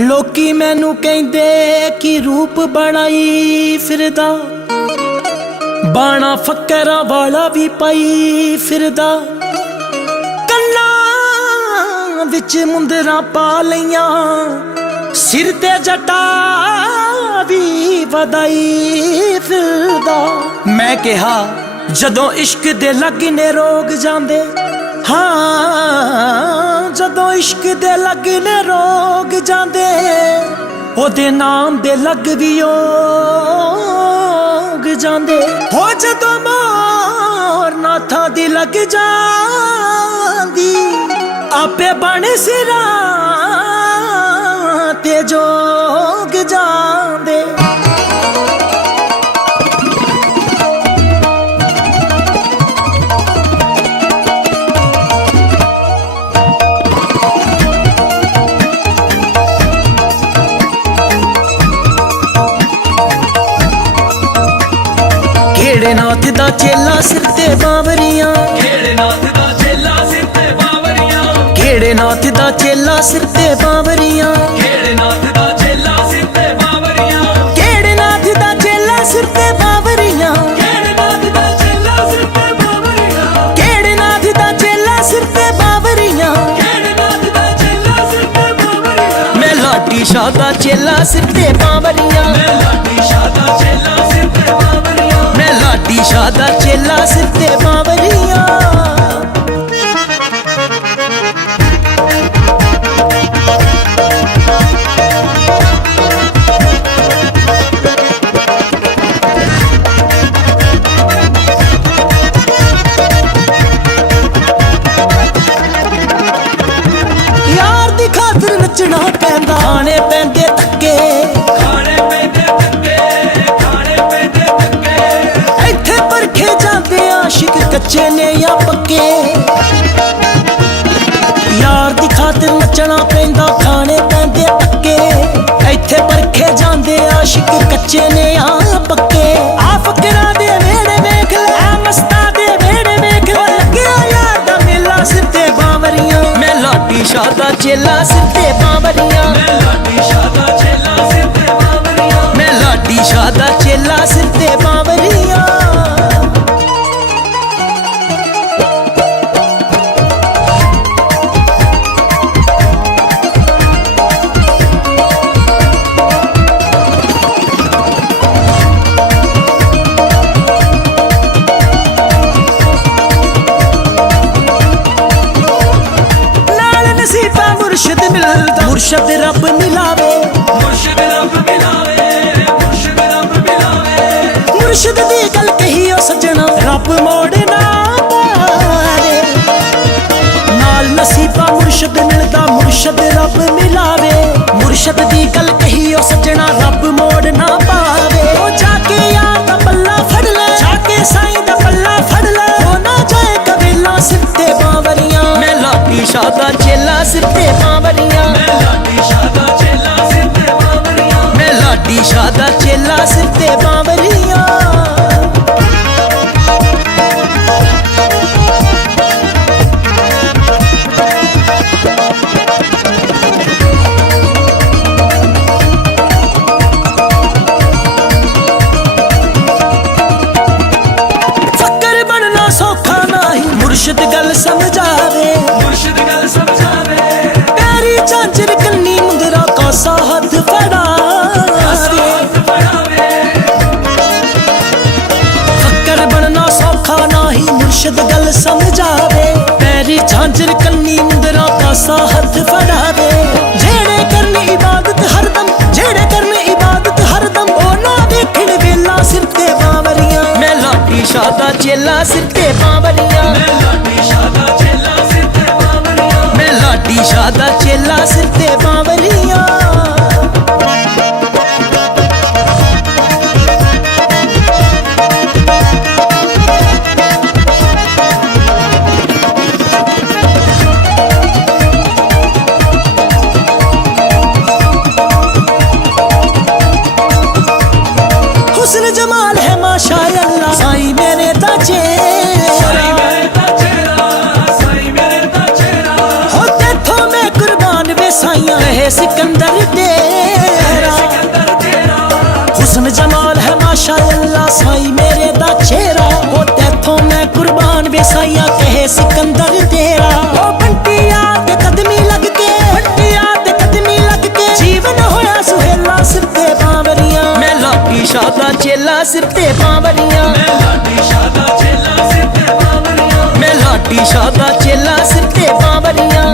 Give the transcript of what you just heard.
ਲੋਕੀ ਮੈਨੂੰ ਕਹਿੰਦੇ ਕਿ ਰੂਪ ਬਣਾਈ ਫਿਰਦਾ। ਬਾਣਾ ਫੱਕਰਾਂ ਵਾਲਾ ਵੀ ਪਾਈ ਫਿਰਦਾ। ਕੰਨਾਂ ਵਿੱਚ ਮੁੰਦਰਾਂ ਪਾ ਲਈਆਂ। ਸਿਰ ਤੇ ਜਟਾ ਵੀ ਵਧਾਈ ਫਿਰਦਾ। ਮੈਂ ਕਿਹਾ, ਜਦੋਂ ਇਸ਼ਕ ਦੇ ਲੱਗ ਨੇ ਰੋਗ ਜਾਂਦੇ ਹਾਂ, ਜਦੋਂ ਇਸ਼ਕ ਦੇ ਲੱਗਨੇ ਰੋਗ ਜਾਂਦੇ, ਉਹਦੇ ਨਾਮ ਦੇ ਲੱਗ ਵੀ ਓਗ ਜਾਂਦੇ। ਹੋ ਜਦੋਂ ਮੋਰ ਨਾਥਾਂ ਦੀ ਲੱਗ ਜਾਂਦੀ, ਆਪੇ ਬਣ ਸਿਰਾਂ ਕਿਹੜੇ ਨਾਥ ਦਾ ਚੇਲਾ ਸਿਰ ਤੇ ਬਾਵਰੀਆਂ ਕਿਹੜੇ ਨਾਥ ਦਾ ਚੇਲਾ ਸਿਰ ਤੇ ਬਾਵਰੀਆਂ ਕਿਹੜੇ ਨਾਥ ਦਾ ਚੇਲਾ ਸਿਰ ਤੇ ਬਾਵਰੀਆਂ ਕਿਹੜੇ ਨਾਥ ਦਾ ਚੇਲਾ ਸਿਰ ਤੇ ਬਾਵਰੀਆਂ ਕਿਹੜੇ ਨਾਥ ਦਾ ਚੇਲਾ ਸਿਰ ਤੇ ਬਾਵਰੀਆਂ ਨਾਥ ਦਾ ਚੇਲਾ ਸਿਰ ਤੇ ਬਾਵਰੀਆਂ ਕਿਹੜੇ ਨਾਥ ਦਾ ਚੇਲਾ ਸਿਰ ਤੇ ਬਾਵਰੀਆਂ ਕਿਹੜੇ ਨਾਥ ਦਾ ਚੇਲਾ ਸਿਰ ਤੇ ਬਾਵਰੀਆਂ ਮੈਂ ਲਾਡੀ ਸ਼ਾਹ ਦਾ ਚੇਲਾ ਸਿਰ ਤੇ ਬਾਵਰੀਆਂ ਮੈਂ ਲਾਡੀ ਸ਼ਾਹ ਦਾ ਚੇਲਾ ਸਾਡੀ ਸ਼ਾਦਾ ਚੇਲਾ ਸਿੱਤੇ ਬਾਵਰੀਆਂ। ਆਸ਼ਿਕ ਕੱਚੇ ਨੇ ਜਾਂ ਪੱਕੇ। ਆ ਫਕਰਾਂ ਦੇ ਵੇੜੇ ਵੇਖ ਲੈ, ਆ ਮਸਤਾਂ ਦੇ ਵੇੜੇ ਵੇਖ ਲੈ। ਲੱਗਿਆ ਯਾਰ ਦਾ ਮੇਲਾ ਸਿਰ ਤੇ ਬਾਵਰੀਆਂ। ਮੈਂ ਲਾਟੀ ਸ਼ਾਹ ਦਾ ਚੇਲਾ ਸਿਰ ਤੇ ਬਾਵਰੀਆਂ। ਮੈਂ ਲਾਟੀ ਸ਼ਾਹ ਦਾ ਚੇਲਾ ਸਿਰ ਤੇ ਬਾਵਰੀਆਂ। ਮੈਂ ਲਾਟੀ ਸ਼ਾਹ ਦਾ ਚੇਲਾ ਸਿਰ ਮਿਲਦਾ ਮੁਰਸ਼ਿਦ ਰੱਬ ਮਿਲਾਵੇ। ਮੁਰਸ਼ਦ ਦੀ ਗੱਲ ਕਹੀ ਉਹ ਸੱਜਣਾ ਰੱਬ ਮੋੜ ਨਾ ਪਾਵੇ। ਉਹ ਜਾ ਕੇ ਯਾਰ ਦਾ ਪੱਲਾ ਫੜ ਲੈ। ਜਾ ਕੇ ਸਾਈਂ ਝਾਂਜਰ ਕੰਨੀ ਮੁੰਦਰਾ ਕਾਸਾ ਹੱਥ ਫੜਾਵੇ ਸਾਥ ਫੱਕਰ ਬਣਨਾ ਸੌਖਾ ਨਹੀਂ ਮੁਰਸ਼ਿਦ ਗੱਲ ਸਮਝਾਵੇ। ਪੈਰੀ ਝਾਂਜਰ ਕੰਨੀ ਮੁੰਦਰਾ ਕਾਸਾ ਹੱਥ ਫੜਾਵੇ ਜਿਹੜੇ ਕਰਨ ਇਬਾਦਤ ਹਰਦਮ, ਜਿਹੜੇ ਕਰਨ ਇਬਾਦਤ ਹਰਦਮ ਉਹ ਨਾ ਦੇਖਣ ਵੇਲਾ ਸਿਰ ਤੇ ਬਾਵਰੀਆਂ। ਮੈਂ ਲਾਡੀ ਸ਼ਾਹ ਦਾ ਚੇਲਾ ਸਿਰ ਤੇ ਬਾਵਰੀਆਂ। ਮੈਂ ਲਾਡੀ ਸ਼ਾਇ ਸਾਈ ਮੇਰੇ ਦਾ ਸਾਈਆਂ ਰਹੇ ਸਿਕੰਦਰ ਤੇਰਾ। ਹੁਸਨ ਜਮਾਲ ਹੈ ਮਾਸ਼ਾ ਅੱਲਾ ਸਾਈ ਮੇਰੇ ਦਾ ਚਿਹਰਾ। ਉਹ ਮੈਂ ਕੁਰਬਾਨ ਵੇ ਸਾਈਆਂ ਸਿਕੰਦਰ ਦਾ ਚੇਲਾ ਸਿਰ ਤੇ ਪਾਵਰੀਆਂ ਮੈਂ ਲਾਟੀ ਸ਼ਾਦਾ ਚੇਲਾ ਸਿਰ ਤੇ ਪਾਵਰੀਆਂ ਮੈਂ ਲਾਟੀ ਸ਼ਾਹ ਚੇਲਾ ਸਿਰ ਤੇ ਪਾਵਰੀਆਂ